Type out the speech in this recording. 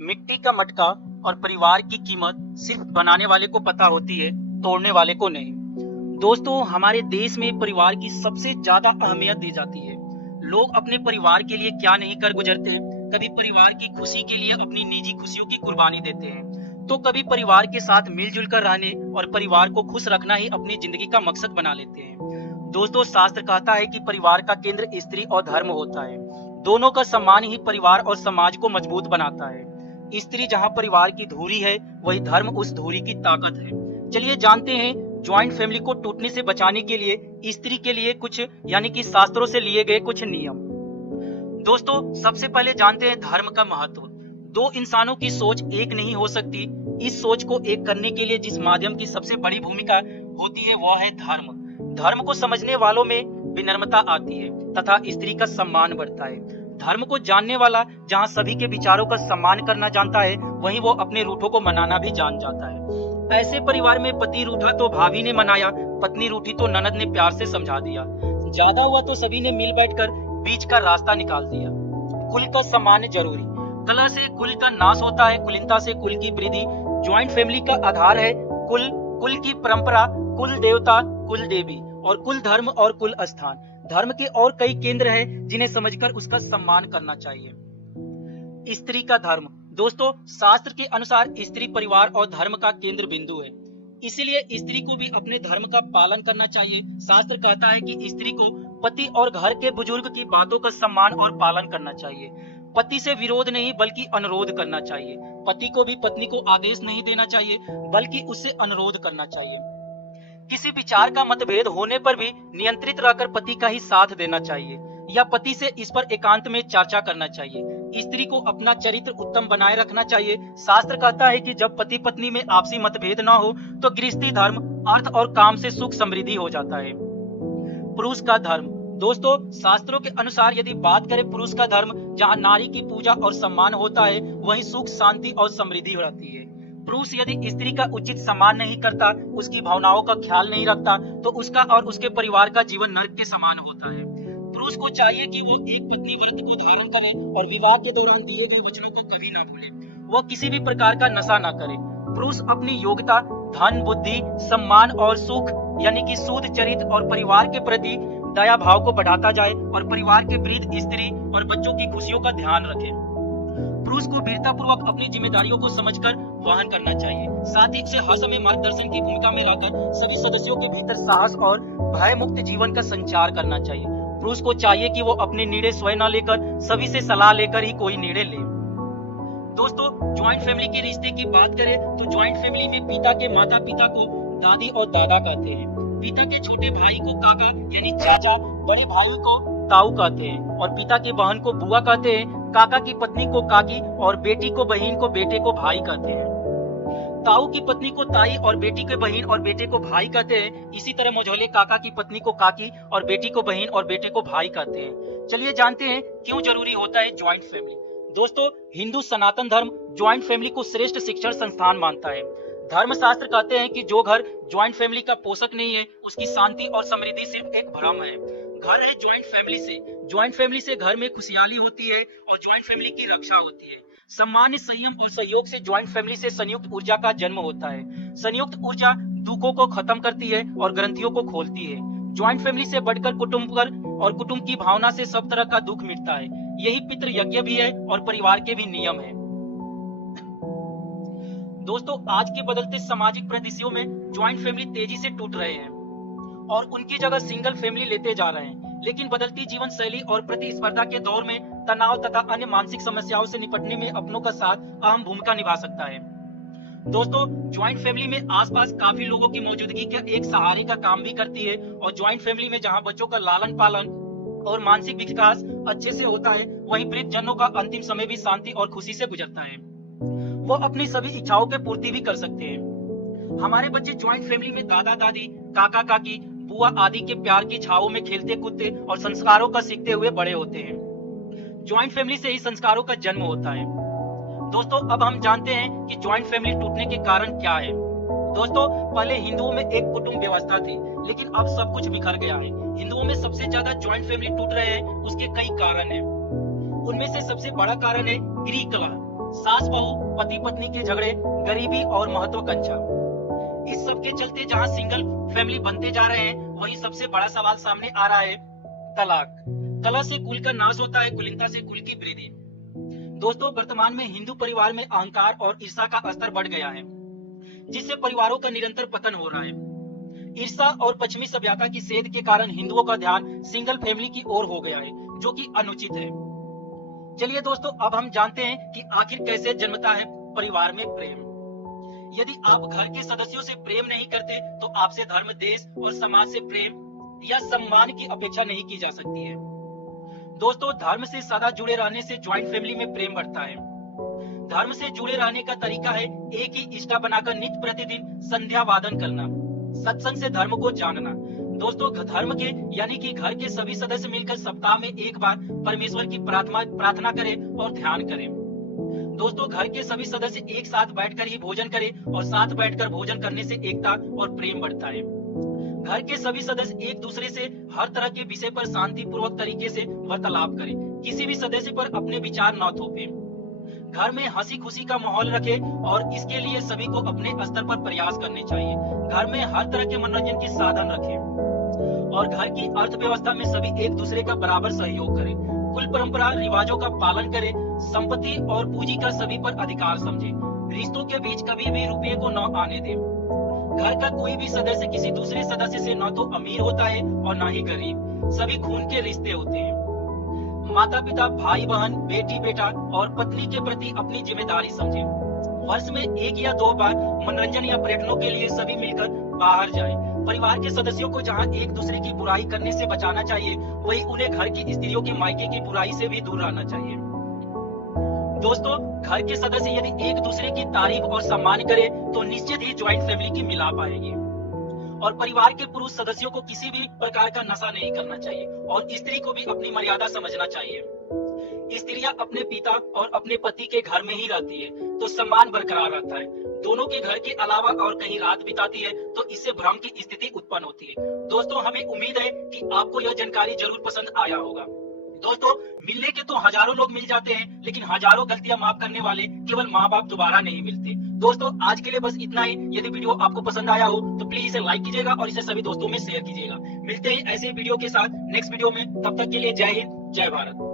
मिट्टी का मटका और परिवार की कीमत सिर्फ बनाने वाले को पता होती है, तोड़ने वाले को नहीं। दोस्तों, हमारे देश में परिवार की सबसे ज्यादा अहमियत दी जाती है। लोग अपने परिवार के लिए क्या नहीं कर गुजरते हैं। कभी परिवार की खुशी के लिए अपनी निजी खुशियों की कुर्बानी देते हैं, तो कभी परिवार के साथ मिलजुल कर रहने और परिवार को खुश रखना ही अपनी जिंदगी का मकसद बना लेते हैं। दोस्तों, शास्त्र कहता है कि परिवार का केंद्र स्त्री और धर्म होता है। दोनों का सम्मान ही परिवार और समाज को मजबूत बनाता है। स्त्री जहां परिवार की धुरी है, वही धर्म उस धुरी की ताकत है। चलिए जानते हैं ज्वाइंट फैमिली को टूटने से बचाने के लिए स्त्री के लिए कुछ यानी कि शास्त्रों से लिए गए कुछ नियम। दोस्तों, सबसे पहले जानते हैं धर्म का महत्व। दो इंसानों की सोच एक नहीं हो सकती। इस सोच को एक करने के लिए जिस माध्यम की सबसे बड़ी भूमिका होती है वह है धर्म। धर्म को समझने वालों में विनम्रता आती है तथा स्त्री का सम्मान बढ़ता है। धर्म को जानने वाला जहाँ सभी के विचारों का सम्मान करना जानता है, वहीं वो अपने रूठों को मनाना भी जान जाता है। ऐसे परिवार में पति रूठा तो भाभी ने मनाया, पत्नी रूठी तो ननद ने प्यार से समझा दिया, ज्यादा हुआ तो सभी ने मिल बैठकर बीच का रास्ता निकाल दिया। कुल का सम्मान जरूरी। कलह से कुल का नाश होता है, कुलीनता से कुल की वृद्धि। ज्वाइंट फैमिली का आधार है कुल, कुल की परंपरा, कुल देवता, कुल देवी और कुल धर्म और कुल स्थान। धर्म के और कई केंद्र हैं जिन्हें समझकर उसका सम्मान करना चाहिए। स्त्री का धर्म। दोस्तों, शास्त्र के अनुसार स्त्री परिवार और धर्म का केंद्र बिंदु है, इसीलिए स्त्री को भी अपने धर्म का पालन करना चाहिए। शास्त्र कहता है कि स्त्री को पति और घर के बुजुर्ग की बातों का सम्मान और पालन करना चाहिए। पति से विरोध नहीं बल्कि अनुरोध करना चाहिए। पति को भी पत्नी को आदेश नहीं देना चाहिए बल्कि उससे अनुरोध करना चाहिए। किसी विचार का मतभेद होने पर भी नियंत्रित रहकर पति का ही साथ देना चाहिए या पति से इस पर एकांत में चर्चा करना चाहिए। स्त्री को अपना चरित्र उत्तम बनाए रखना चाहिए। शास्त्र कहता है कि जब पति पत्नी में आपसी मतभेद न हो तो गृहस्थी धर्म, अर्थ और काम से सुख समृद्धि हो जाता है। पुरुष का धर्म। दोस्तों, शास्त्रों के अनुसार यदि बात करें पुरुष का धर्म, जहाँ नारी की पूजा और सम्मान होता है, वहीं सुख, शांति और समृद्धि रहती है। पुरुष यदि स्त्री का उचित सम्मान नहीं करता, उसकी भावनाओं का ख्याल नहीं रखता, तो उसका और उसके परिवार का जीवन नरक के समान होता है। पुरुष को चाहिए कि वो एक पत्नी व्रत को धारण करे और विवाह के दौरान दिए गए वचनों को कभी ना भूले। वो किसी भी प्रकार का नशा ना करे। पुरुष अपनी योग्यता, धन, बुद्धि, सम्मान और सुख यानी कि शुद्ध चरित्र और परिवार के प्रति दया भाव को बढ़ाता जाए और परिवार के वृद्ध, स्त्री और बच्चों की खुशियों का ध्यान रखे। पुरुष को वीरता पूर्वक अपनी जिम्मेदारियों को समझकर वहन करना चाहिए। साथ ही उसे हर समय मार्गदर्शन की भूमिका में रहकर सभी सदस्यों के भीतर साहस और भय मुक्त जीवन का संचार करना चाहिए। पुरुष को चाहिए कि वो अपने निर्णय स्वयं न लेकर सभी से सलाह लेकर ही कोई निर्णय ले। दोस्तों, ज्वाइंट फैमिली के रिश्ते की बात करें तो ज्वाइंट फैमिली में पिता के माता पिता को दादी और दादा कहते हैं। पिता के छोटे भाई को काका यानी चाचा, बड़े भाई को ताऊ कहते हैं और पिता की बहन को बुआ कहते हैं। काका की पत्नी को काकी और बेटी को बहन को बेटे को भाई कहते हैं। ताऊ की पत्नी को ताई और बेटी के बहन और बेटे को भाई कहते हैं। इसी तरह मझोले काका की पत्नी को काकी और बेटी को बहन और बेटे को भाई कहते हैं। चलिए जानते हैं क्यों जरूरी होता है ज्वाइंट फैमिली। दोस्तों, हिंदू सनातन धर्म ज्वाइंट फैमिली को श्रेष्ठ शिक्षण संस्थान मानता है। धर्मशास्त्र कहते हैं कि जो घर ज्वाइंट फैमिली का पोषक नहीं है, उसकी शांति और समृद्धि सिर्फ एक भ्रम है। घर है ज्वाइंट फैमिली से। ज्वाइंट फैमिली से घर में खुशहाली होती है और ज्वाइंट फैमिली की रक्षा होती है। सम्मान, संयम और सहयोग से ज्वाइंट फैमिली से संयुक्त ऊर्जा का जन्म होता है। संयुक्त ऊर्जा दुखों को खत्म करती है और ग्रंथियों को खोलती है। ज्वाइंट फैमिली से बढ़कर कुटुंब की भावना से सब तरह का दुख मिटता है। यही पितृ यज्ञ भी है और परिवार के भी नियम है। दोस्तों, आज के बदलते सामाजिक परिदृश्यों में ज्वाइंट फैमिली तेजी से टूट रहे हैं और उनकी जगह सिंगल फैमिली लेते जा रहे हैं। लेकिन बदलती जीवन शैली और प्रतिस्पर्धा के दौर में तनाव तथा अन्य मानसिक समस्याओं से निपटने में अपनों का साथ अहम भूमिका निभा सकता है। दोस्तों, ज्वाइंट फैमिली में आसपास काफी लोगों की मौजूदगी का एक सहारे का काम भी करती है और ज्वाइंट फैमिली में जहां बच्चों का लालन पालन और मानसिक विकास अच्छे से होता है, वहीं वृद्ध जनों का अंतिम समय भी शांति और खुशी से गुजरता है। वो अपनी सभी इच्छाओं की पूर्ति भी कर सकते हैं। हमारे बच्चे ज्वाइंट फैमिली में दादा दादी, काका काकी, बुआ आदि के प्यार की छावों में खेलते कूदते और संस्कारों का सीखते हुए बड़े होते हैं। ज्वाइंट फैमिली से ही संस्कारों का जन्म होता है। दोस्तों, अब हम जानते हैं कि ज्वाइंट फैमिली टूटने के कारण क्या है। दोस्तों, पहले हिंदुओं में एक कुटुंब व्यवस्था थी, लेकिन अब सब कुछ बिखर गया है। हिंदुओं में सबसे ज्यादा ज्वाइंट फैमिली टूट रहे हैं, उसके कई कारण हैं। उनमें से सबसे बड़ा कारण है गृह कलह। सास बहू, पति पत्नी के झगड़े, गरीबी और महत्वाकांक्षा। इस सब के चलते जहां सिंगल फैमिली बनते जा रहे हैं, वहीं सबसे बड़ा सवाल सामने आ रहा है तलाक। तलाक से कुल का नाश होता है, कुलीनता से कुल की वृद्धि। दोस्तों, वर्तमान में हिंदू परिवार में अहंकार और ईर्ष्या का स्तर बढ़ गया है, जिससे परिवारों का निरंतर पतन हो रहा है। ईर्ष्या और पश्चिमी सभ्यता की सेध के कारण हिंदुओं का ध्यान सिंगल फैमिली की ओर हो गया है, जो कि अनुचित है। चलिए दोस्तों, अब हम जानते हैं कि आखिर कैसे जन्मता है परिवार में प्रेम। यदि आप घर के सदस्यों से प्रेम नहीं करते, तो आपसे धर्म, देश और समाज से प्रेम या सम्मान की अपेक्षा नहीं की जा सकती है। दोस्तों, धर्म से सदा जुड़े रहने से ज्वाइंट फैमिली में प्रेम बढ़ता है। धर्म से जुड़े रहने का तरीका है एक ही इष्टा बनाकर नित्य प्रतिदिन संध्या वादन करना, सत्संग से धर्म को जानना। दोस्तों, धर्म के यानी कि घर के सभी सदस्य मिलकर सप्ताह में एक बार परमेश्वर की प्रार्थना करें और ध्यान करें। दोस्तों, घर के सभी सदस्य एक साथ बैठकर ही भोजन करें और साथ बैठकर भोजन करने से एकता और प्रेम बढ़ता है। घर के सभी सदस्य एक दूसरे से हर तरह के विषय पर शांतिपूर्वक तरीके से वार्तालाप करें, किसी भी सदस्य पर अपने विचार न थोपें। घर में हंसी खुशी का माहौल रखें और इसके लिए सभी को अपने स्तर पर प्रयास करने चाहिए। घर में हर तरह के मनोरंजन के साधन रखें और घर की अर्थव्यवस्था में सभी एक दूसरे का बराबर सहयोग करें। कुल परंपरा रिवाजों का पालन करें। संपत्ति और पूंजी का सभी पर अधिकार समझें। रिश्तों के बीच कभी भी रुपये को न आने दें। घर का कोई भी सदस्य किसी दूसरे सदस्य से न तो अमीर होता है और न ही गरीब, सभी खून के रिश्ते होते हैं। माता पिता, भाई बहन, बेटी बेटा और पत्नी के प्रति अपनी जिम्मेदारी समझें। वर्ष में 1 या 2 बार मनोरंजन या पर्यटनों के लिए सभी मिलकर बाहर जाएं। परिवार के सदस्यों को जहां एक दूसरे की बुराई करने से बचाना चाहिए, वहीं उन्हें घर की स्त्रियों के मायके की बुराई से भी दूर रहना चाहिए। दोस्तों, घर के सदस्य यदि एक दूसरे की तारीफ और सम्मान करें, तो निश्चित ही ज्वाइंट फैमिली की मिलाप आएगी। और परिवार के पुरुष सदस्यों को किसी भी प्रकार का नशा नहीं करना चाहिए और स्त्री को भी अपनी मर्यादा समझना चाहिए। स्त्रियां अपने पिता और अपने पति के घर में ही रहती है, तो सम्मान बरकरार रहता है। दोनों के घर के अलावा और कहीं रात बिताती है, तो इससे भ्रम की स्थिति उत्पन्न होती है। दोस्तों, हमें उम्मीद है कि आपको यह जानकारी जरूर पसंद आया होगा। दोस्तों, मिलने के तो हजारों लोग मिल जाते हैं, लेकिन हजारों गलतियां माफ करने वाले केवल माँ बाप दोबारा नहीं मिलते। दोस्तों, आज के लिए बस इतना ही। यदि वीडियो आपको पसंद आया हो तो प्लीज इसे लाइक कीजिएगा और इसे सभी दोस्तों में शेयर कीजिएगा। मिलते हैं ऐसे वीडियो के साथ नेक्स्ट वीडियो में। तब तक के लिए जय हिंद, जय भारत।